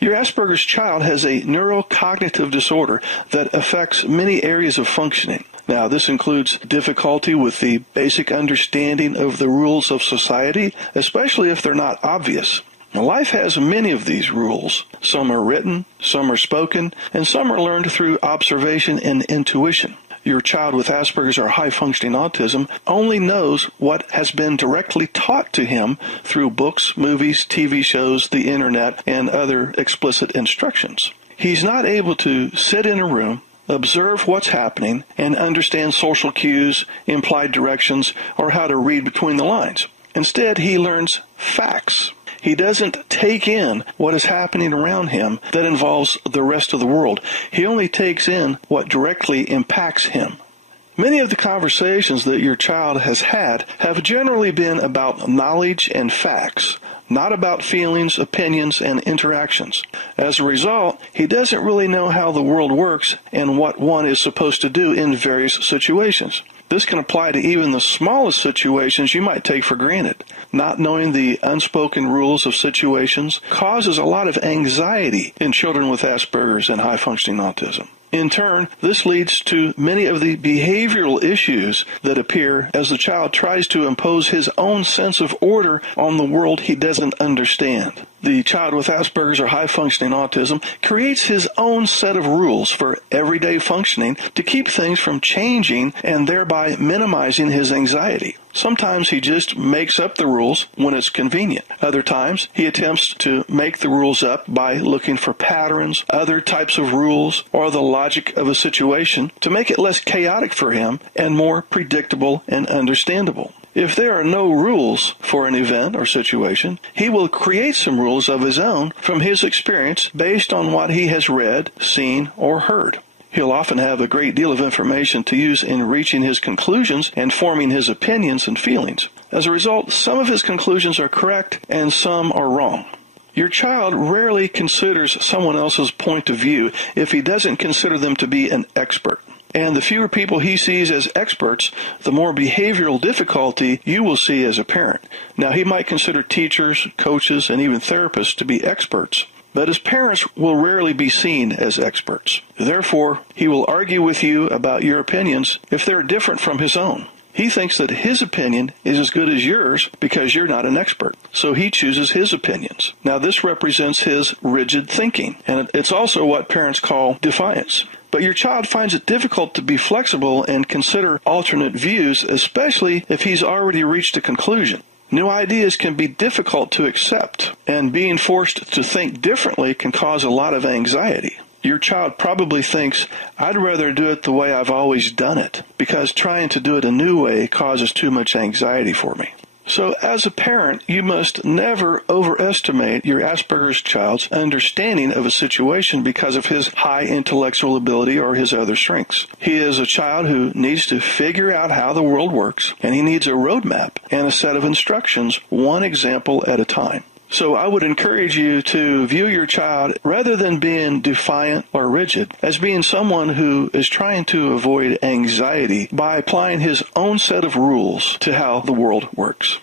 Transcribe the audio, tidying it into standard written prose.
Your Asperger's child has a neurocognitive disorder that affects many areas of functioning. Now, this includes difficulty with the basic understanding of the rules of society, especially if they're not obvious. Now, life has many of these rules. Some are written, some are spoken, and some are learned through observation and intuition. Your child with Asperger's or high-functioning autism only knows what has been directly taught to him through books, movies, TV shows, the internet, and other explicit instructions. He's not able to sit in a room, observe what's happening, and understand social cues, implied directions, or how to read between the lines. Instead, he learns facts. He doesn't take in what is happening around him that involves the rest of the world. He only takes in what directly impacts him. Many of the conversations that your child has had have generally been about knowledge and facts, not about feelings, opinions, and interactions. As a result, he doesn't really know how the world works and what one is supposed to do in various situations. This can apply to even the smallest situations you might take for granted. Not knowing the unspoken rules of situations causes a lot of anxiety in children with Asperger's and high-functioning autism. In turn, this leads to many of the behavioral issues that appear as the child tries to impose his own sense of order on the world he doesn't understand. The child with Asperger's or high-functioning autism creates his own set of rules for everyday functioning to keep things from changing and thereby minimizing his anxiety. Sometimes he just makes up the rules when it's convenient. Other times, he attempts to make the rules up by looking for patterns, other types of rules, or the logic of a situation to make it less chaotic for him and more predictable and understandable. If there are no rules for an event or situation, he will create some rules of his own from his experience based on what he has read, seen, or heard. He'll often have a great deal of information to use in reaching his conclusions and forming his opinions and feelings. As a result, some of his conclusions are correct and some are wrong. Your child rarely considers someone else's point of view if he doesn't consider them to be an expert. And the fewer people he sees as experts, the more behavioral difficulty you will see as a parent. Now, he might consider teachers, coaches, and even therapists to be experts, but his parents will rarely be seen as experts. Therefore, he will argue with you about your opinions if they're different from his own. He thinks that his opinion is as good as yours because you're not an expert, so he chooses his opinions. Now, this represents his rigid thinking, and it's also what parents call defiance. But your child finds it difficult to be flexible and consider alternate views, especially if he's already reached a conclusion. New ideas can be difficult to accept, and being forced to think differently can cause a lot of anxiety. Your child probably thinks, I'd rather do it the way I've always done it, because trying to do it a new way causes too much anxiety for me. So as a parent, you must never overestimate your Asperger's child's understanding of a situation because of his high intellectual ability or his other strengths. He is a child who needs to figure out how the world works, and he needs a roadmap and a set of instructions, one example at a time. So I would encourage you to view your child, rather than being defiant or rigid, as being someone who is trying to avoid anxiety by applying his own set of rules to how the world works.